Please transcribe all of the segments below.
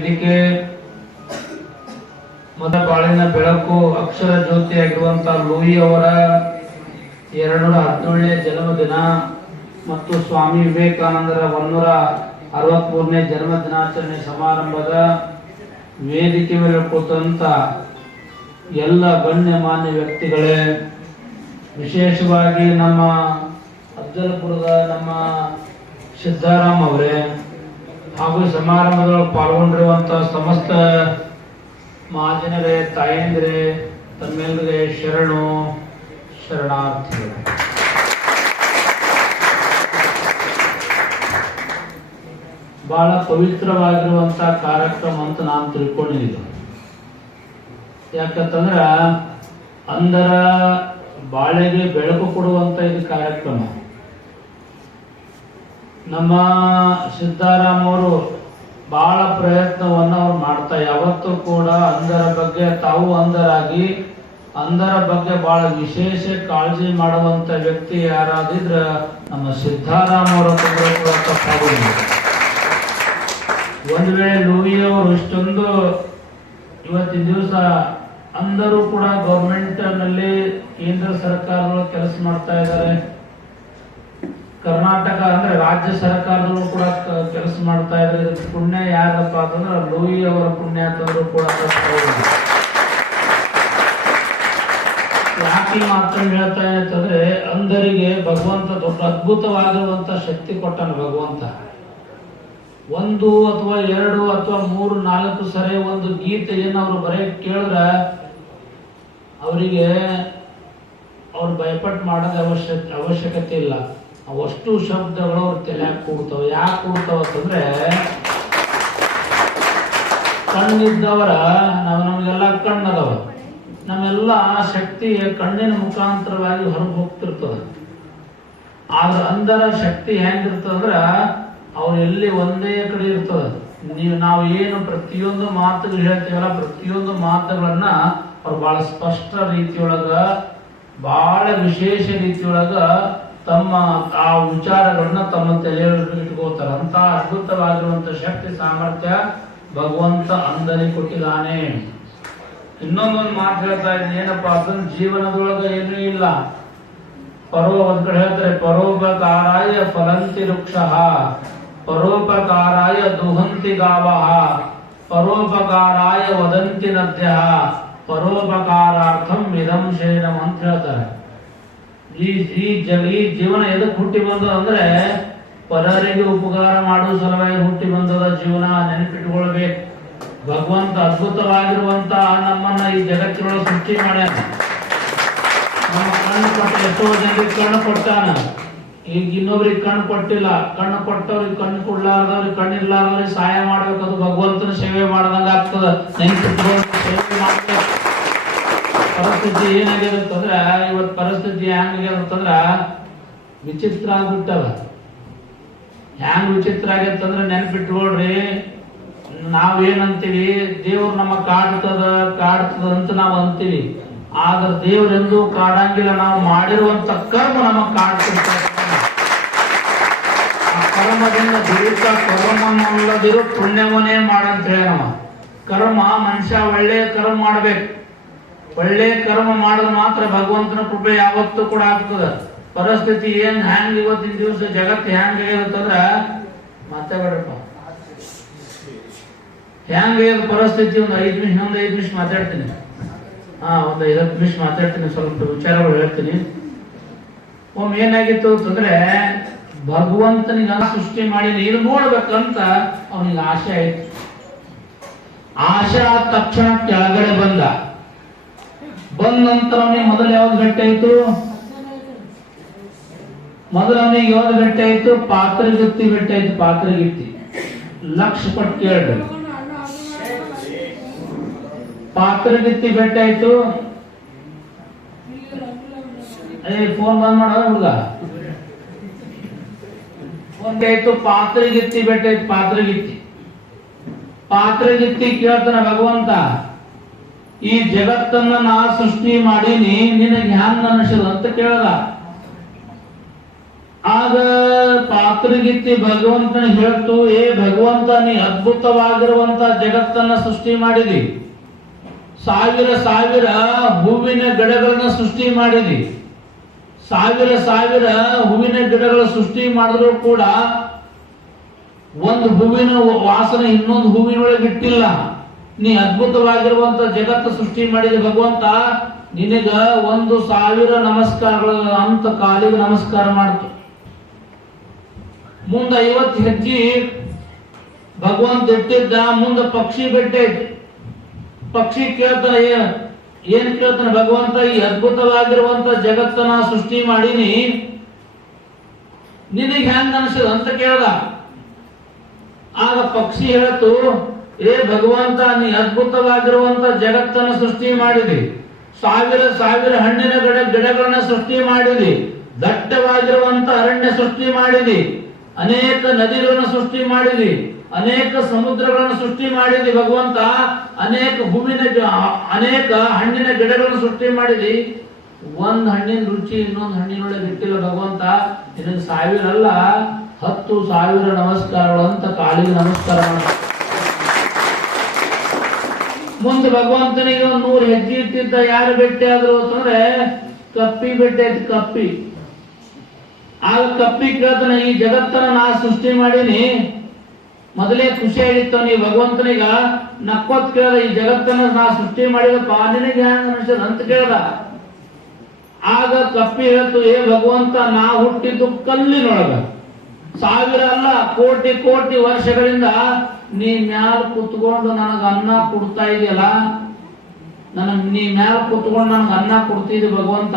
ವೇದಿಕೆ ಮೊದಲ ಬಾಳಿನ ಬೆಳಕು ಅಕ್ಷರ ಜ್ಯೋತಿಯಾಗಿರುವಂತಹ ಲೂಯಿ ಅವರ 217ನೇ ಜನ್ಮದಿನ ಮತ್ತು ಸ್ವಾಮಿ ವಿವೇಕಾನಂದರ 163ನೇ ಜನ್ಮ ದಿನಾಚರಣೆ ಸಮಾರಂಭದ ವೇದಿಕೆ ಮೇಲೆ ಕೂತಂತ ಎಲ್ಲ ಗಣ್ಯಮಾನ್ಯ ವ್ಯಕ್ತಿಗಳೇ, ವಿಶೇಷವಾಗಿ ನಮ್ಮ ಅಫಜಲಪುರದ ನಮ್ಮ ಸಿದ್ದಾರಾಮ್ ಅವರೇ ಹಾಗೂ ಸಮಾರಂಭದೊಳಗೆ ಪಾಲ್ಗೊಂಡಿರುವಂತಹ ಸಮಸ್ತ ಮಹಾಜನರೇ, ತಾಯಂದಿರೇ, ತಮ್ಮೆಲ್ಲರಿಗೆ ಶರಣಾರ್ಥಿಗಳು. ಬಹಳ ಪವಿತ್ರವಾಗಿರುವಂತಹ ಕಾರ್ಯಕ್ರಮ ಅಂತ ನಾನು ತಿಳ್ಕೊಂಡಿದ್ದೀನಿ. ಯಾಕಂತಂದ್ರ ಅಂದರ ಬಾಳೆಗೆ ಬೆಳಕು ಕೊಡುವಂತ ಇದು ಕಾರ್ಯಕ್ರಮ. ನಮ್ಮ ಸಿದ್ದಾರಾಮ್ ಅವರು ಬಹಳ ಪ್ರಯತ್ನವನ್ನು ಅವ್ರು ಮಾಡ್ತಾ ಯಾವತ್ತೂ ಕೂಡ ಅಂಧರ ಬಗ್ಗೆ ತಾವು ಅಂಧರಾಗಿ ಅಂಧರ ಬಗ್ಗೆ ಬಹಳ ವಿಶೇಷ ಕಾಳಜಿ ಮಾಡುವಂತ ವ್ಯಕ್ತಿ ಯಾರಾದಿದ್ರ ನಮ್ಮ ಸಿದ್ದಾರಾಮ್ ಅವರ ಕೂಡ ತಪ್ಪಾಗುವುದಿಲ್ಲ. ಒಂದು ವೇಳೆ ಲೂಯಿ ಅವರು ಇಷ್ಟೊಂದು ಇವತ್ತಿನ ದಿವಸ ಅಂಧರು ಕೂಡ ಗೌರ್ಮೆಂಟ್ ನಲ್ಲಿ ಕೇಂದ್ರ ಸರ್ಕಾರಗಳು ಕೆಲಸ ಮಾಡ್ತಾ ಇದ್ದಾರೆ, ಕರ್ನಾಟಕ ಅಂದ್ರೆ ರಾಜ್ಯ ಸರ್ಕಾರದಲ್ಲೂ ಕೂಡ ಕೆಲಸ ಮಾಡ್ತಾ ಇದ್ದಾರೆ. ಇದಕ್ಕೆ ಪುಣ್ಯ ಯಾರಪ್ಪ ಅಂತಂದ್ರೆ ಲೂಯಿ ಅವರ ಪುಣ್ಯ ಅಂತಂದ್ರು ಕೂಡ. ಯಾಕೆ ಈ ಮಾತನ್ನು ಹೇಳ್ತಾ ಅಂತಂದ್ರೆ ಅಂಧರಿಗೆ ಭಗವಂತ ದೊಡ್ಡ ಅದ್ಭುತವಾಗಿರುವಂತ ಶಕ್ತಿ ಕೊಟ್ಟಾನ ಭಗವಂತ. 1 ಅಥವಾ 2 ಅಥವಾ 3 4 ಸರಿ ಒಂದು ಗೀತೆಯನ್ನು ಅವರು ಬರೀ ಕೇಳಿದ್ರ ಅವರಿಗೆ ಅವ್ರು ಭಯಪಟ್ಟು ಮಾಡೋದ ಅವಶ್ಯಕತೆ ಇಲ್ಲ. ಅವಷ್ಟು ಶಬ್ದಗಳು ಅವ್ರ ತಲೆಯಾಗ ಕೂಡ್ತಾವ. ಯಾಕೆ ಕೂಡ್ತಾವ ಅಂತಂದ್ರೆ ಕಣ್ಣಿದ್ದವರ ನಮಗೆಲ್ಲ ಕಣ್ಣದವ, ನಮ್ಮೆಲ್ಲ ಶಕ್ತಿ ಕಣ್ಣಿನ ಮುಖಾಂತರವಾಗಿ ಹೊರಗೆ ಹೋಗ್ತಿರ್ತದ. ಆದ್ರೆ ಅಂಧರ ಶಕ್ತಿ ಹೆಂಗಿರ್ತದಂದ್ರ ಅವ್ರು ಎಲ್ಲಿ ಒಂದೇ ಕಡೆ ಇರ್ತದ. ನಾವು ಏನು ಪ್ರತಿಯೊಂದು ಮಾತುಗಳು ಹೇಳ್ತೀವಲ್ಲ, ಪ್ರತಿಯೊಂದು ಮಾತುಗಳನ್ನ ಅವ್ರು ಬಹಳ ಸ್ಪಷ್ಟ ರೀತಿಯೊಳಗ ಬಹಳ ವಿಶೇಷ ರೀತಿಯೊಳಗ ತಮ್ಮ ಆ ವಿಚಾರಗಳನ್ನ ತಮ್ಮ ತಲೆಯೊಳಗೆ ಇಟ್ಕೋತಾರೆ. ಅಂತ ಅದ್ಭುತವಾಗಿರುವಂತ ಶಕ್ತಿ ಸಾಮರ್ಥ್ಯ ಭಗವಂತ ಅಂಧನಿಗೆ ಕೊಟ್ಟಿದ್ದಾನೆ. ಇನ್ನೊಂದೊಂದು ಮಾತು ಹೇಳ್ತಾ ಇದ್ದೀನಿ, ಏನಪ್ಪಾ ಅಂತಂದ್ರೆ ಜೀವನದೊಳಗ ಏನೂ ಇಲ್ಲ. ಒಂದ್ ಕಡೆ ಹೇಳ್ತಾರೆ ಪರೋಪಕಾರಾಯ ಫಲಂತಿ ವೃಕ್ಷ, ಪರೋಪಕಾರಾಯ ದುಹಂತಿ ಗಾವಃ, ಪರೋಪಕಾರಾಯ ವದಂತಿ ನದ್ಯ, ಪರೋಪಕಾರಾರ್ಥಂ ಇದಂ ಶೇನಂ ಅಂತ ಹೇಳ್ತಾರೆ. ಈ ಜೀವನ ಎದಕ್ಕೆ ಹುಟ್ಟಿ ಬಂದದ ಅಂದ್ರೆ ಪರರಿಗೆ ಉಪಕಾರ ಮಾಡುವ ಸಲುವಾಗಿ ಹುಟ್ಟಿ ಬಂದದ ಜೀವನ. ನೆನಪಿಟ್ಕೊಳ್ಬೇಕು. ಭಗವಂತ ಅದ್ಭುತವಾಗಿರುವಂತ ನಮ್ಮನ್ನ ಈ ಜಗತ್ತಿನೊಳಗೆ ಸೃಷ್ಟಿ ಮಾಡ್ಯಾನ. ನಮ್ಮ ಕಣ್ಣು ಕೊಟ್ಟ ಎಷ್ಟೋ ಜನರಿಗೆ ಕಣ್ಣು ಕೊಟ್ಟಾನ, ಈಗ ಇನ್ನೊಬ್ರಿಗೆ ಕಣ್ಣು ಕೊಟ್ಟಿಲ್ಲ. ಕಣ್ಣು ಕೊಟ್ಟವ್ರಿಗೆ ಕಣ್ಣು ಕೊಡ್ಲಾರ್ದವ್ರಿಗೆ ಕಣ್ಣಿರ್ಲಾರ್ದವ್ರಿಗೆ ಸಹಾಯ ಮಾಡ್ಬೇಕು. ಅದು ಭಗವಂತನ ಸೇವೆ ಮಾಡ್ದಂಗ ಆಗ್ತದ. ನೆನಪಿಟ್ಕೊಂಡು ಸೇವೆ ಮಾಡ್ಬೇಕು. ಪರಿಸ್ಥಿತಿ ಏನಾಗಿರುತ್ತಂದ್ರ ಇವತ್ತು ಪರಿಸ್ಥಿತಿ ಹೆಂಗಾಗಿರುತ್ತಂದ್ರ ವಿಚಿತ್ರ ಆಗ್ಬಿಟ್ಟವ. ಹೆಂಗ್ ವಿಚಿತ್ರ ಆಗಿರ್ತಂದ್ರ ನೆನಪಿಟ್ಕೊಳ್ರಿ, ನಾವೇನಂತೀವಿ ದೇವ್ರು ನಮ್ಮ ಕಾಡ್ತದ ಅಂತ ನಾವು ಅಂತೀವಿ. ಆದ್ರೆ ದೇವ್ರೆಂದೂ ಕಾಡಂಗಿಲ್ಲ. ನಾವು ಮಾಡಿರುವಂತ ಕರ್ಮ ನಮಗ್ ಕಾಡ್ತಿರ್ತಾರೆ. ಆ ಕರ್ಮದಿಂದ ದುರಿತ ಕರ್ಮಲ್ಲದಿರೋ ಪುಣ್ಯವನ್ನೇ ಮಾಡಂತ ಹೇಳಿ ನಮ್ಮ ಕರ್ಮ. ಮನುಷ್ಯ ಒಳ್ಳೆ ಕರ್ಮ ಮಾಡ್ಬೇಕು. ಒಳ್ಳೆ ಕರ್ಮ ಮಾಡಿದ್ರೆ ಮಾತ್ರ ಭಗವಂತನ ಕೃಪೆ ಯಾವತ್ತೂ ಕೂಡ ಆಗ್ತದ. ಪರಿಸ್ಥಿತಿ ಹ್ಯಾಂಗ್ ಇವತ್ತಿನ ದಿವಸ ಜಗತ್ತು ಹೆಂಗ್ ಆಗಿರುತ್ತಂದ್ರ ಮಾತಾಡ್ಬೇಡಪ್ಪ. ಹೆಂಗ್ ಪರಿಸ್ಥಿತಿ ಒಂದು 5 ನಿಮಿಷ ಮಾತಾಡ್ತೀನಿ. ಒಂದು 5 ನಿಮಿಷ ಮಾತಾಡ್ತೀನಿ. ಸ್ವಲ್ಪ ವಿಚಾರಗಳು ಹೇಳ್ತೀನಿ. ಒಮ್ಮೆ ಏನಾಗಿತ್ತು ಅಂತಂದ್ರೆ ಭಗವಂತನಿಗೆ ಸೃಷ್ಟಿ ಮಾಡಿ ನೀರು ನೋಡ್ಬೇಕಂತ ಅವನಿಗೆ ಆಸೆ ಆಯ್ತು. ಆಸೆ ಆದ ತಕ್ಷಣ ಕೆಳಗಡೆ ಬಂದ ನಂತರ ಅವನಿಗೆ ಮೊದಲು ಯಾವ್ದು ಭೇಟಿ ಆಯ್ತು? ಮೊದಲು ಅವನಿಗೆ ಯಾವ್ದು ಭೇಟಿ ಆಯ್ತು? ಪಾತ್ರಗಿತ್ತಿ ಭೇಟಿ ಆಯ್ತು. ಪಾತ್ರಗಿತ್ತಿ ಲಕ್ಷ ಪಟ್ಟು ಕೇಳ್ಬೇಕು. ಪಾತ್ರಗಿತ್ತಿ ಭೇಟಿ ಆಯ್ತು. ಫೋನ್ ಬಂದ್ ಮಾಡ ಹುಡುಗ. ಫೋನ್ ಆಯ್ತು. ಪಾತ್ರಗಿತ್ತಿ ಭೇಟಿ ಆಯ್ತು. ಪಾತ್ರಗಿತ್ತಿ ಕೇಳ್ತಾನ ಭಗವಂತ, ಈ ಜಗತ್ತನ್ನ ನಾ ಸೃಷ್ಟಿ ಮಾಡೀನಿ, ನಿನಗೆ ಹ್ಯಾಂಗ ಅನಿಸದ ಅಂತ ಕೇಳದ. ಆಗ ಪಾತ್ರಗಿತ್ತಿ ಭಗವಂತನ ಹೇಳ್ತು, ಏ ಭಗವಂತ, ನೀ ಅದ್ಭುತವಾಗಿರುವಂತ ಜಗತ್ತನ್ನ ಸೃಷ್ಟಿ ಮಾಡಿದಿ, ಸಾವಿರ ಸಾವಿರ ಹೂವಿನ ಗಿಡಗಳನ್ನ ಸೃಷ್ಟಿ ಮಾಡಿದಿ, ಸಾವಿರ ಸಾವಿರ ಹೂವಿನ ಗಿಡಗಳ ಸೃಷ್ಟಿ ಮಾಡಿದ್ರು ಕೂಡ ಒಂದು ಹೂವಿನ ವಾಸನೆ ಇನ್ನೊಂದು ಹೂವಿನೊಳಗೆ ಇಟ್ಟಿಲ್ಲ. ನೀ ಅದ್ಭುತವಾಗಿರುವಂತ ಜಗತ್ತು ಸೃಷ್ಟಿ ಮಾಡಿದ ಭಗವಂತ, ನಿನಗ 1,000 ನಮಸ್ಕಾರಗಳು ಅಂತ ಕಾಲಿಗೆ ನಮಸ್ಕಾರ ಮಾಡ್ತು. ಮುಂದ 50 ಹೆಜ್ಜೆ ಭಗವಂತ ಇಟ್ಟಿದ್ದ. ಮುಂದ ಪಕ್ಷಿ ಬಿಟ್ಟೈತಿ. ಪಕ್ಷಿ ಕೇಳ್ತಾನೆ, ಏನ್ ಕೇಳ್ತಾನೆ ಭಗವಂತ, ಈ ಅದ್ಭುತವಾಗಿರುವಂತ ಜಗತ್ತನ್ನ ಸೃಷ್ಟಿ ಮಾಡೀನಿ, ನಿನಗೆ ಹೆಂಗ ಅನಿಸದ ಅಂತ ಕೇಳ್ದ. ಆಗ ಪಕ್ಷಿ ಹೇಳ್ತು, ಏ ಭಗವಂತ, ನೀ ಅದ್ಭುತವಾಗಿರುವಂತ ಜಗತ್ತನ್ನು ಸೃಷ್ಟಿ ಮಾಡಿದಿ, ಸಾವಿರ ಸಾವಿರ ಹಣ್ಣಿನ ಗಿಡಗಳನ್ನ ಸೃಷ್ಟಿ ಮಾಡಿದಿ, ದಟ್ಟವಾಗಿರುವಂತ ಅರಣ್ಯ ಸೃಷ್ಟಿ ಮಾಡಿದಿ, ಅನೇಕ ನದಿಗಳನ್ನು ಸೃಷ್ಟಿ ಮಾಡಿದಿ, ಅನೇಕ ಸಮುದ್ರಗಳನ್ನು ಸೃಷ್ಟಿ ಮಾಡಿದಿ ಭಗವಂತ, ಅನೇಕ ಹಣ್ಣಿನ ಗಿಡಗಳನ್ನು ಸೃಷ್ಟಿ ಮಾಡಿದಿ. ಒಂದ್ ಹಣ್ಣಿನ ರುಚಿ ಇನ್ನೊಂದು ಹಣ್ಣಿನೊಳಗೆ ಇಟ್ಟಿಲ್ಲ ಭಗವಂತ. ನಿನಗೆ 1000 ಅಲ್ಲ 10,000 ನಮಸ್ಕಾರಗಳು ಅಂತ ಕಾಲಿಗೆ ನಮಸ್ಕಾರ ಮಾಡ. ಮುಂದೆ ಭಗವಂತನಿಗೆ 100 ಹೆಜ್ಜೆ ಇಟ್ಟಿದ್ದ. ಯಾರು ಭೇಟಿ ಆದ್ರು ಅಂತಂದ್ರೆ ಕಪ್ಪಿ ಭೇಟಿ ಆಯ್ತು. ಕಪ್ಪಿ ಆಗ ಕಪ್ಪಿ ಕೇಳ್ತಾನೆ, ಈ ಜಗತ್ತನ್ನ ನಾ ಸೃಷ್ಟಿ ಮಾಡೀನಿ, ಮೊದಲೇ ಖುಷಿಯಾಗಿತ್ತು. ನೀ ಭಗವಂತನಿಗ ನಕ್ಕೋತ್ ಕೇಳ್ದ, ಈ ಜಗತ್ತನ್ನ ನಾ ಸೃಷ್ಟಿ ಮಾಡಿದಪ್ಪ, ನಿನಗೆ ಹೆಂಗ ಅನಿಸ್ತದ ಅಂತ ಕೇಳ್ದ. ಆಗ ಕಪ್ಪಿ ಹೇಳ್ತು, ಏ ಭಗವಂತ, ನಾ ಹುಟ್ಟಿದ್ದು ಕಲ್ಲಿನೊಳಗ, 1000 ಅಲ್ಲ ಕೋಟಿ ಕೋಟಿ ವರ್ಷಗಳಿಂದ ನೀ ಮ್ಯಾಲ ಕುತ್ಕೊಂಡು ನನಗ ಅನ್ನ ಕೊಡ್ತಾ ಇದೆಯಲ್ಲ, ನೀ ಮ್ಯಾಲ ಕುತ್ಕೊಂಡು ನನಗ ಅನ್ನ ಕೊಡ್ತಿದ್ದೆ ಭಗವಂತ,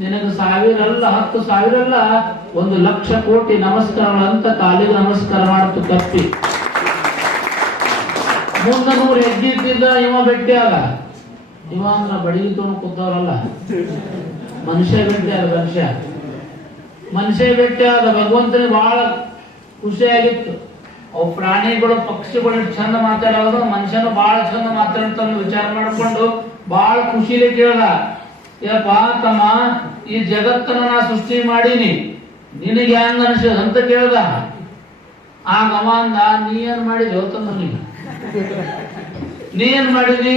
ನಿನಗೆ 1000 ಅಲ್ಲ 10,000 ಅಲ್ಲ 1,00,000 ಕೋಟಿ ನಮಸ್ಕಾರಗಳಂತ ಕಾಲಿಗೆ ನಮಸ್ಕಾರ ಮಾಡ್ತು ಕಪ್ಪಿ. ಮುಂದ 100 ಹೆಜ್ಜೆ ಇಟ್ಟಿದ್ದ. ಇವ ಭೇಟಿ ಆಗ. ಇವ ಅಂದ್ರ ಬಡಿಗೆ ತೊಗೊಂಡು ಕೂತವ್ರಲ್ಲ, ಮನುಷ್ಯ ಭೇಟಿ ಆದ. ಮನುಷ್ಯ ಭೇಟಿ ಆದ. ಭಗವಂತನಿಗೆ ಬಹಳ ಖುಷಿಯಾಗಿತ್ತು. ಅವು ಪ್ರಾಣಿಗಳು ಪಕ್ಷಿಗಳು ಚಂದ ಮಾತಾಡೋದು, ಮನುಷ್ಯನು ಬಹಳ ಚಂದ ಮಾತಾಡ್ತಾನ ವಿಚಾರ ಮಾಡ್ಕೊಂಡು ಬಹಳ ಖುಷಿಲೇ ಕೇಳ್ದ, ಯಪ್ಪ ತಮ್ಮ, ಈ ಜಗತ್ತನ್ನ ನಾ ಸೃಷ್ಟಿ ಮಾಡೀನಿ, ನಿನಗೆ ಹೆಂಗ ಅನಿಸ್ತದ ಅಂತ ಕೇಳ್ದ. ಆಗ ಅವ ಅಂದ, ನೀ ಏನ್ ಮಾಡಿದ್ವಿ ತಂದ, ನೀ ಏನ್ ಮಾಡಿದಿ?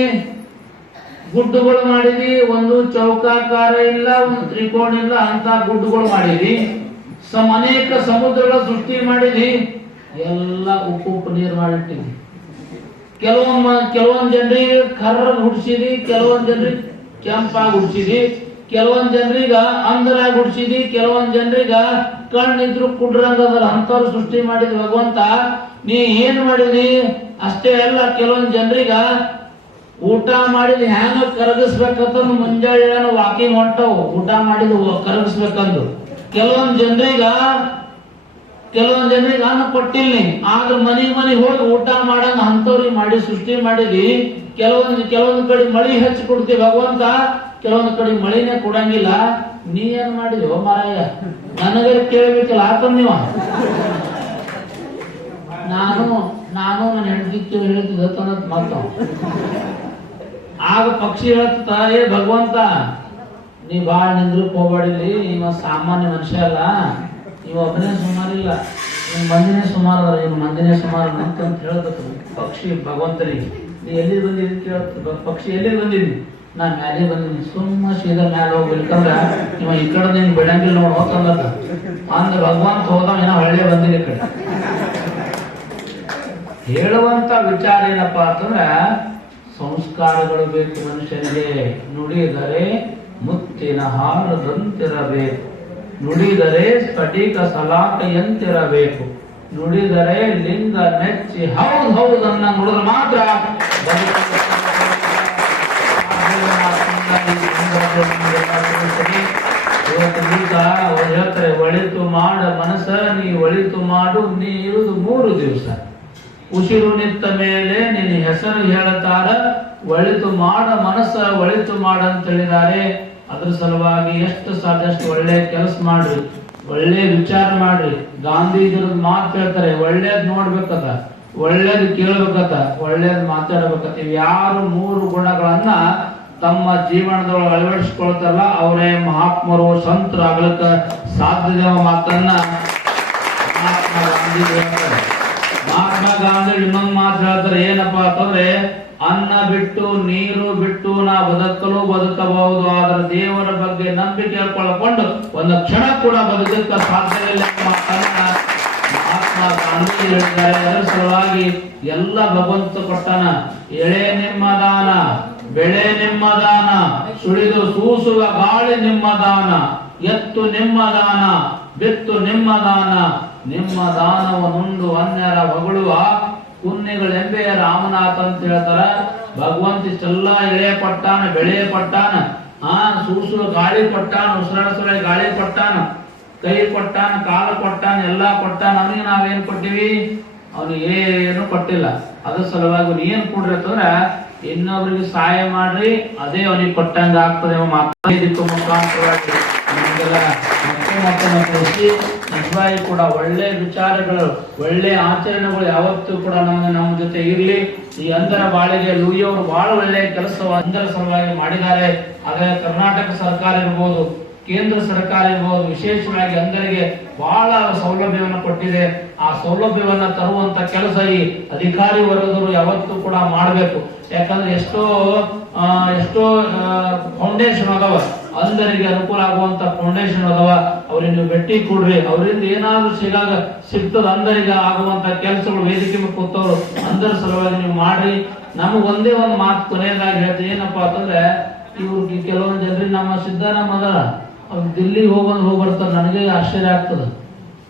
ಗುಡ್ಡುಗಳು ಮಾಡಿದಿ, ಒಂದು ಚೌಕಾಕಾರ ಇಲ್ಲ, ಒಂದು ತ್ರಿಕೋಣ ಇಲ್ಲ ಅಂತ ಗುಡ್ಡುಗಳು ಮಾಡಿದಿ. ಅನೇಕ ಸಮುದ್ರಗಳ ಸೃಷ್ಟಿ ಮಾಡಿದಿ, ಎಲ್ಲ ಉಪ್ಪು ನೀರು ಮಾಡಿಟ್ಟಿದಿ. ಕೆಲವೊಂದ್ ಜನರಿಗೆ ಕರ್ರಗ್ ಹುಡ್ಸಿದಿ, ಕೆಲವೊಂದ್ ಜನರಿಗೆ ಕೆಂಪಾಗಿ ಹುಡ್ಸಿದಿ, ಕೆಲವೊಂದ್ ಜನರಿಗ ಅಂಧರಾಗಿ ಹುಡ್ಸಿದಿ, ಕೆಲವೊಂದ್ ಜನರಿಗ ಕಣ್ಣಿದ್ರು ಕುಡ್ರಂಗದಲ್ಲ ಅಂತವ್ರು ಸೃಷ್ಟಿ ಮಾಡಿದ ಭಗವಂತ. ನೀ ಏನ್ ಮಾಡಿದಿ? ಅಷ್ಟೇ ಅಲ್ಲ, ಕೆಲವೊಂದ್ ಜನರಿಗ ಊಟ ಮಾಡಿದ್ ಹ್ಯಾಂಗ ಕರಗಿಸ್ಬೇಕಂತಂದು ಮುಂಜಾನೆ ವಾಕಿಂಗ್ ಹೊಂಟವು, ಊಟ ಮಾಡಿದ್ ಕರಗಿಸ್ಬೇಕಂದು. ಕೆಲವೊಂದ್ ಜನರಿಗ ಅನ್ನ ಕೊಟ್ಟಿಲ್ನಿ, ಆದ್ರ ಮನಿ ಹೋಗಿ ಊಟ ಮಾಡಂಗ ಅಂತವ್ರಿಗೆ ಮಾಡಿ ಸೃಷ್ಟಿ ಮಾಡಿದಿ. ಕೆಲವೊಂದ್ ಕಡೆ ಮಳಿ ಹಚ್ಚಿ ಕೊಡ್ತೀವಿ ಭಗವಂತ, ಕೆಲವೊಂದ್ ಕಡೆ ಮಳಿನೇ ಕೊಡಂಗಿಲ್ಲ. ನೀ ಏನ್ ಮಾಡಿದ್ಯೋ ಮಾರಾಯ? ನನಗೆ ಕೇಳಬೇಕಲ್ಲ ಆತನ್ ನೀವ. ನಾನು ನನ್ನ ಹೆಂಡತಿ ಹೇಳ್ತಿದ್ದ ತನ್ನದ್ ಮಾತು. ಆಗ ಪಕ್ಷಿ ಹೇಳ್ತ, ಏ ಭಗವಂತ, ನೀ ಬಾಳ ನಿಂದ್ರಕ್ ಹೋಗ್ಬಾಡಿಲಿ, ಇವ ಸಾಮಾನ್ಯ ಮನುಷ್ಯ ಅಲ್ಲ, ಇವ ಒಬ್ಬನೇ ಸುಮಾರಿಲ್ಲ, ಇವ್ ಮಂದಿನೇ ಸುಮಾರು ಅದ, ಇವ್ ಮಂದಿನೇ ಸುಮಾರು ಅಂತ ಹೇಳ್ಬೇಕು ಪಕ್ಷಿ ಭಗವಂತನಿಗೆ. ನೀ ಎಲ್ಲಿ ಬಂದಿದ್ ಕೇಳ್ತ ಪಕ್ಷಿ, ಎಲ್ಲಿ ಬಂದಿದ್ನಿ? ನಾನ್ ಮ್ಯಾಲೆ ಬಂದಿನಿ. ಸುಮ್ಮ ಸೀದಾ ಮ್ಯಾಲ ಹೋಗ್ಬೇಕಂದ್ರ ಇವ ಈ ಕಡೆ ನೀನ್ ಬಿಡಂಗಿಲ್ಲ ನೋಡ್ ಹೋಗ್ತಂದ ಅಂದ ಭಗವಂತ ಹೋದ, ಏನೋ ಒಳ್ಳೆ ಬಂದಿಲ್ಲ ಈ ಕಡೆ. ಹೇಳುವಂತ ವಿಚಾರ ಏನಪ್ಪಾ ಅಂತಂದ್ರ, ಸಂಸ್ಕಾರಗಳು ಬೇಕು ಮನುಷ್ಯನಿಗೆ. ನುಡಿದರೆ ಮುತ್ತಿನ ಹಾರದಂತಿರಬೇಕು, ನುಡಿದರೆ ಸ್ಫಟಿಕ ಸಲಾಕೆಯಂತಿರಬೇಕು, ನುಡಿದರೆ ಲಿಂಗ ಮೆಚ್ಚಿ ಹೌದನ್ನ ನುಡಿದ್ರೆ ಮಾತ್ರ ಹೇಳ್ತಾರೆ, ಒಳಿತು ಮಾಡ ಮನಸ್ಸ ನೀ ಒಳಿತು ಮಾಡು, ನೀ ಇರುವುದು 3 ದಿವಸ. ಉಸಿರು ನಿಂತ ಮೇಲೆ ನಿನ್ನ ಹೆಸರು ಹೇಳುತ್ತಾರ, ಒಳಿತು ಮಾಡ ಮನಸ್ಸ ಒಳಿತು ಮಾಡ ಅಂತ ಹೇಳಿದ್ದಾರೆ. ಅದ್ರ ಸಲುವಾಗಿ ಎಷ್ಟು ಸಾಧ್ಯಷ್ಟು ಒಳ್ಳೆ ಕೆಲಸ ಮಾಡ್ರಿ, ಒಳ್ಳೆ ವಿಚಾರ ಮಾಡ್ರಿ. ಗಾಂಧೀಜಿಯವ್ರ ಮಾತು ಹೇಳ್ತಾರೆ, ಒಳ್ಳೇದ್ ನೋಡ್ಬೇಕದ, ಒಳ್ಳೇದ್ ಕೇಳ್ಬೇಕದ, ಒಳ್ಳೇದ್ ಮಾತಾಡ್ಬೇಕತ್ತ. ಯಾರು 3 ಗುಣಗಳನ್ನ ತಮ್ಮ ಜೀವನದೊಳಗೆ ಅಳವಡಿಸಿಕೊಳ್ತಾರಲ್ಲ ಅವರೇ ಮಹಾತ್ಮರು ಸಂತರು ಆಗ್ಲಿಕ್ಕ ಸಾಧ್ಯದ ಮಾತನ್ನ ಮಹಾತ್ಮ ಗಾಂಧಿ ಹೇಳ್ತಾರೆ. ಮಹಾತ್ಮ ಗಾಂಧಿ ಇನ್ನೊಂದು ಮಾತು ಹೇಳ್ತಾರೆ, ಏನಪ್ಪಾ ಅಂತಂದ್ರೆ ಅನ್ನ ಬಿಟ್ಟು ನೀರು ಬಿಟ್ಟು ನಾ ಬದುಕಬಹುದು, ಆದ್ರೆ ದೇವರ ಬಗ್ಗೆ ನಂಬಿಕೆ ಕಳ್ಕೊಂಡು ಒಂದು ಕ್ಷಣ ಕೂಡ ಬದುಕಕ್ಕೆ ಸಾಧ್ಯವಿಲ್ಲ ಮಾತನ್ನ ಮಹಾತ್ಮ ಗಾಂಧಿ ಹೇಳಿದ್ದಾರೆ. ಅದರ ಸಲುವಾಗಿ ಎಲ್ಲ ಭಗವಂತ ಕೊಟ್ಟನ. ಎಳೆ ನಿಮ್ಮ ದಾನ, ಬೆಳೆ ನಿಮ್ಮ ದಾನ, ಸುಳಿದು ಸೂಸುವ ಗಾಳಿ ನಿಮ್ಮ ದಾನ, ಎತ್ತು ನಿಮ್ಮ ದಾನ, ಬಿತ್ತು ನಿಮ್ಮ ದಾನ, ನಿಮ್ಮ ದಾನವನ್ನುಂಡು ಅನ್ಯರ ಹೊಗಳುವ ಪುಣ್ಯಗಳೆಂಬೆಯ ರಾಮನಾಥ ಅಂತ ಹೇಳ್ತಾರ. ಭಗವಂತ ಇಷ್ಟೆಲ್ಲ ಎಳೆ ಕೊಟ್ಟಾನ, ಬೆಳೆ ಕೊಟ್ಟಾನ, ಸೂಸುವ ಗಾಳಿ ಕೊಟ್ಟಾನ, ಉಸಿರಾಡಿಸುವ ಗಾಳಿ ಕೊಟ್ಟಾನ, ಕೈ ಕೊಟ್ಟಾನ, ಕಾಲು ಕೊಟ್ಟಾನ, ಎಲ್ಲಾ ಕೊಟ್ಟಾನ. ಅವನಿಗೆ ನಾವೇನ್ ಕೊಟ್ಟಿವಿ? ಅವನಿಗೆ ಏನು ಕೊಟ್ಟಿಲ್ಲ. ಅದ್ರ ಸಲುವಾಗಿ ಅವ್ನು ಏನ್ ಕೊಡ್ರಿ ಅಂತಂದ್ರ ಇನ್ನೊಬ್ರಿಗೆ ಸಹಾಯ ಮಾಡ್ರಿ, ಅದೇ ಅವನಿಗೆ ಕೊಟ್ಟಂಗ ಆಗ್ತದೆ. ಮುಖಾಂತರವಾಗಿ ನಮಗೆಲ್ಲ ಮಕ್ಕಳನ್ನ ಕಳಿಸಿ ನಿಜವಾಗಿ ಕೂಡ ಒಳ್ಳೆ ವಿಚಾರಗಳು, ಒಳ್ಳೆ ಆಚರಣೆಗಳು ಯಾವತ್ತೂ ಕೂಡ ನಮ್ಮ ಜೊತೆ ಇರ್ಲಿ. ಈ ಅಂಧರ ಬಾಳಿಗೆ ಲೂಯಿಯವರು ಬಹಳ ಒಳ್ಳೆಯ ಕೆಲಸ ಅಂಧರ ಸಲುವಾಗಿ ಮಾಡಿದ್ದಾರೆ. ಹಾಗೆ ಕರ್ನಾಟಕ ಸರ್ಕಾರ ಇರ್ಬೋದು, ಕೇಂದ್ರ ಸರ್ಕಾರ ಇರ್ಬೋದು, ವಿಶೇಷವಾಗಿ ಅಂಧರಿಗೆ ಬಹಳ ಸೌಲಭ್ಯವನ್ನು ಕೊಟ್ಟಿದೆ. ಆ ಸೌಲಭ್ಯವನ್ನ ತರುವಂತ ಕೆಲಸ ಈ ಅಧಿಕಾರಿ ವರ್ಗದವರು ಯಾವತ್ತೂ ಕೂಡ ಮಾಡಬೇಕು. ಯಾಕಂದ್ರೆ ಎಷ್ಟೋ ಫೌಂಡೇಶನ್ ಅದಾವ, ಅಂಧರಿಗೆ ಅನುಕೂಲ ಆಗುವಂತ ಫೌಂಡೇಶನ್ ಅದಾವ. ಅವ್ರಿಗೆ ನೀವು ಭೇಟಿ ಕೊಡ್ರಿ, ಅವರಿಂದ ಏನಾದ್ರೂ ಸಿಗ್ತದ ಅಂಧರಿಗೆ ಆಗುವಂತ ಕೆಲಸಗಳು ವೇದಿಕೆ ಮೇಲೆ ಕೂತವ್ರು ಅಂಧರ ಸಲುವಾಗಿ ನೀವು ಮಾಡ್ರಿ. ನಮಗ್ ಒಂದೇ ಒಂದು ಮಾತು ಕೊನೆಯದಾಗಿ ಹೇಳ್ತೀವಿ, ಏನಪ್ಪಾ ಅಂತಂದ್ರೆ ಇವ್ರಿಗೆ ಕೆಲವೊಂದು ಜನರಿಗೆ ನಮ್ಮ ಸಿದ್ದರಾಮ ಅದರ ದಿಲ್ಲಿಗೆ ಹೋಗಿ ಬರ್ತಾರೆ. ನನಗೆ ಆಶ್ಚರ್ಯ ಆಗ್ತದ.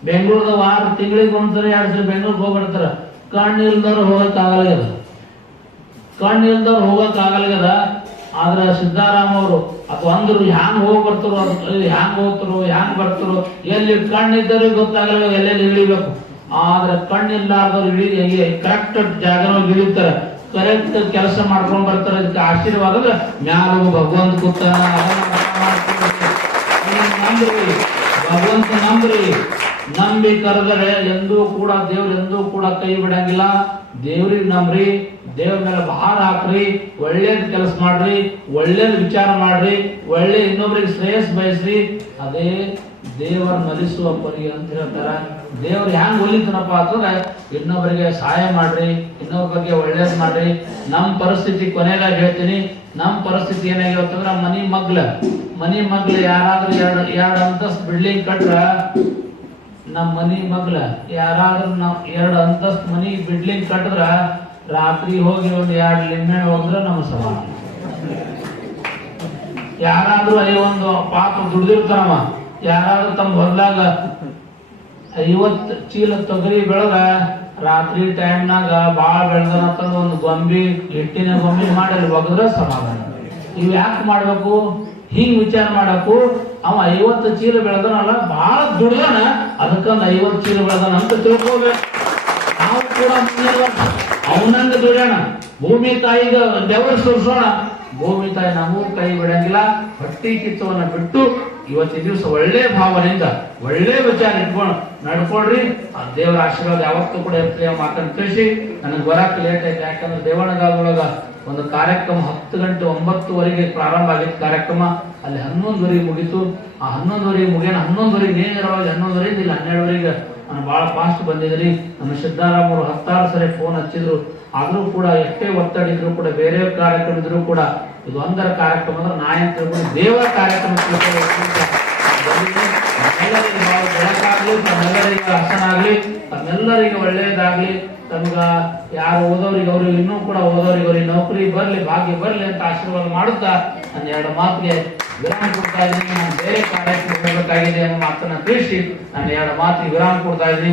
ಬೆಂಗಳೂರದ ವಾರ ತಿಂಗಳಿಗೆ ಒಂದ್ಸರಿ 2 ಸರಿ ಬೆಂಗಳೂರಿಗೆ ಹೋಗ್ಬರ್ತಾರ. ಕಣ್ಣು ಇಲ್ದವ್ರು ಹೋಗಕ್ ಆಗಲ್ಗದ. ಆದ್ರೆ ಸಿದ್ದರಾಮ ಅವರು ಅಥವಾ ಅಂದ್ರು ಹ್ಯಾಂಗ್ ಹೋಗಿ ಬರ್ತಾರೋ, ಹ್ಯಾಂಗ್ ಹೋಗ್ತಾರೋ, ಹ್ಯಾಂಗ್ ಬರ್ತಾರೋ, ಎಲ್ಲಿ ಕಣ್ಣಿದ್ದವ್ರಿಗೆ ಗೊತ್ತಾಗಲ್ಲ ಎಲ್ಲೆಲ್ಲಿ ಇಳಿಬೇಕು. ಆದ್ರೆ ಕಣ್ಣಿಲ್ಲಾರ್ದವ್ರು ಕರೆಕ್ಟ್ ಜಾಗದಲ್ಲಿ ಇಳಿತಾರೆ, ಕರೆಕ್ಟ್ ಕೆಲಸ ಮಾಡ್ಕೊಂಡ್ ಬರ್ತಾರೆ. ಇದಕ್ಕೆ ಆಶೀರ್ವಾದ ಅಂದ್ರೆ ಮ್ಯಾಲ ಭಗವಂತ ಕೂತಾನ. ಭಗವಂತ ನಂಬಿ ಕರೆದರೆ ಎಂದೂ ಕೂಡ ದೇವ್ರು ಎಂದೂ ಕೂಡ ಕೈ ಬಿಡಂಗಿಲ್ಲ. ದೇವ್ರಿಗೆ ನಂಬ್ರಿ, ದೇವ್ರ ಮೇಲೆ ಭಾರ ಹಾಕ್ರಿ, ಒಳ್ಳೇದ್ ಕೆಲಸ ಮಾಡ್ರಿ, ಒಳ್ಳೇದ್ ವಿಚಾರ ಮಾಡ್ರಿ, ಒಳ್ಳೆ ಇನ್ನೊಬ್ರಿಗೆ ಶ್ರೇಯಸ್ ಬಯಸ್ರಿ. ಅದೇ ದೇವರ ನಲಿಸುವ ಪರಿ ಅಂತ ಹೇಳ್ತಾರ. ದೇವ್ರು ಹ್ಯಾಂಗ್ ಒಲಿತನಪ್ಪ ಅಂತಂದ್ರೆ ಇನ್ನೊಬ್ಬರಿಗೆ ಸಹಾಯ ಮಾಡ್ರಿ, ಇನ್ನೊಬ್ಬರ ಬಗ್ಗೆ ಒಳ್ಳೇದ್ ಮಾಡ್ರಿ. ನಮ್ ಪರಿಸ್ಥಿತಿ ಕೊನೆಯದಾಗಿ ಹೇಳ್ತೀನಿ. ನಮ್ ಪರಿಸ್ಥಿತಿ ಏನಾಗಿರುತ್ತಂದ್ರ ಮನಿ ಮಗ್ಲ ಯಾರಾದ್ರೂ ಎರಡು ಅಂತಸ್ತು ಬಿಲ್ಡಿಂಗ್ ಕಟ್ರ, ನಮ್ ಮನಿ ಮಗ್ಲ ಯಾರಾದ್ರೂ ನಾವ್ 2 ಅಂತಸ್ತು ಮನಿ ಬಿಲ್ಡಿಂಗ್ ಕಟ್ಟಿದ್ರ ರಾತ್ರಿ ಹೋಗಿ 2 ಲಿಂಬೆ ಹೋದ್ರ ನಮ್ಮ ಸಮಾನ. ಯಾರಾದ್ರೂ ಒಂದು ಪಾಪ ದುಡ್ದಿರ್ತಾರಮ್ಮ, ಯಾರಾದ್ರೂ ತಮ್ಮ ಹೊಲದಾಗ 50 ಚೀಲ ತೊಗರಿ ಬೆಳೆದ ರಾತ್ರಿ ಟೈಮ್ನಾಗ ಬಾಳ ಬೆಳೆದನಂತಂದು ಒಂದು ಗೊಂಬಿ, ಹಿಟ್ಟಿನ ಗೊಂಬಿ ಮಾಡಿ ಒಗದ್ರ ಸಮಾಧಾನ. ಇವ್ ಯಾಕೆ ಮಾಡ್ಬೇಕು? ಹಿಂಗ್ ವಿಚಾರ ಮಾಡಬೇಕು. ಅವ 50 ಚೀಲ ಬೆಳೆದನಲ್ಲ, ಬಹಳ ದುಡ್ದಾನ, ಅದಕ್ಕೊಂದು 50 ಚೀಲ ಬೆಳೆದಾನ ಅಂತ ತಿಳ್ಕೋಬೇಕು. ನಾವು ಕೂಡ ಅವನಂಗ ದುಡ್ಯೋಣ, ಭೂಮಿ ತಾಯಿಗೆ ಬೆವರು ಸುರಿಸೋಣ. ಭೂಮಿ ತಾಯಿ ನಮಗೂ ಕೈ ಬಿಡಂಗಿಲ್ಲ. ಹೊಟ್ಟಿ ಕಿತ್ತವನ್ನ ಬಿಟ್ಟು ಇವತ್ತಿನ ದಿವಸ ಒಳ್ಳೆ ಭಾವನೆಯಿಂದ ಒಳ್ಳೆ ವಿಚಾರ ಇಟ್ಕೊಂಡು ನಡ್ಕೊಳ್ರಿ. ಆ ದೇವರ ಆಶೀರ್ವಾದ ಯಾವತ್ತೂ ಕೂಡ ಇರ್ತದೆ ಮಾತನ್ನು ತಿಳಿಸಿ. ನನಗೆ ಬರಕ್ ಲೇಟ್ ಆಯ್ತು, ಯಾಕಂದ್ರೆ ದೇವಣಗಾಲದೊಳಗ ಒಂದು ಕಾರ್ಯಕ್ರಮ 10 ಗಂಟೆ 9ವರೆಗೆ ಪ್ರಾರಂಭ ಆಗಿತ್ತು ಕಾರ್ಯಕ್ರಮ. ಅಲ್ಲಿ 11ವರೆಗೆ ಮುಗೀತು. ಆ 11ವರೆಗೆ ಮುಗಿಯೋಣ, 11ವರೆಗೆ ನೇರವಾಗಿ 11ವರೆಯಿಂದ ಇಲ್ಲಿ 12ವರೆಗೆ ನಾನು ಬಹಳ ಫಾಸ್ಟ್ ಬಂದಿದ್ರಿ. ನಮ್ಮ ಸಿದ್ದರಾಮ ಅವರು 10 ಸರಿ ಫೋನ್ ಹಚ್ಚಿದ್ರು. ಆದ್ರೂ ಕೂಡ ಎಷ್ಟೇ ಒತ್ತಡ ಇದ್ರು ಕೂಡ, ಬೇರೆ ಕಾರ್ಯಕ್ರಮ ಇದ್ರು ಕೂಡ, ಇದು ಒಂದರ ಕಾರ್ಯಕ್ರಮ ಅಂದ್ರೆ ನಾಯಕರು ದೇವರ ಕಾರ್ಯಕ್ರಮ ಬೆಳಕಾಗ್ಲಿ, ತಮ್ಮೆಲ್ಲರಿಗೆ ಹಸನಾಗ್ಲಿ, ತಮ್ಮೆಲ್ಲರಿಗೆ ಒಳ್ಳೇದಾಗ್ಲಿ. ತಮ್ಗ ಯಾರು ಓದೋರಿಗೆ ಅವ್ರಿಗೆ ಇನ್ನೂ ಕೂಡ ಓದೋರಿಗೆ ಅವ್ರಿಗೆ ನೌಕರಿ ಬರ್ಲಿ, ಭಾಗ್ಯ ಬರ್ಲಿ ಅಂತ ಆಶೀರ್ವಾದ ಮಾಡುತ್ತಾ ನನ್ನ 2 ಮಾತಿಗೆ ವಿರಾಮ ಕೊಡ್ತಾ ಇದ್ದೀನಿ. ನಾನು ಬೇರೆ ಕಾರ್ಯಕ್ರಮ ಹೋಗಬೇಕಾಗಿದೆ ಅನ್ನೋ ಮಾತನ್ನ ತಿಳಿಸಿ ನಾನು 2 ಮಾತಿಗೆ ವಿರಾಮ ಕೊಡ್ತಾ ಇದ್ದೀನಿ.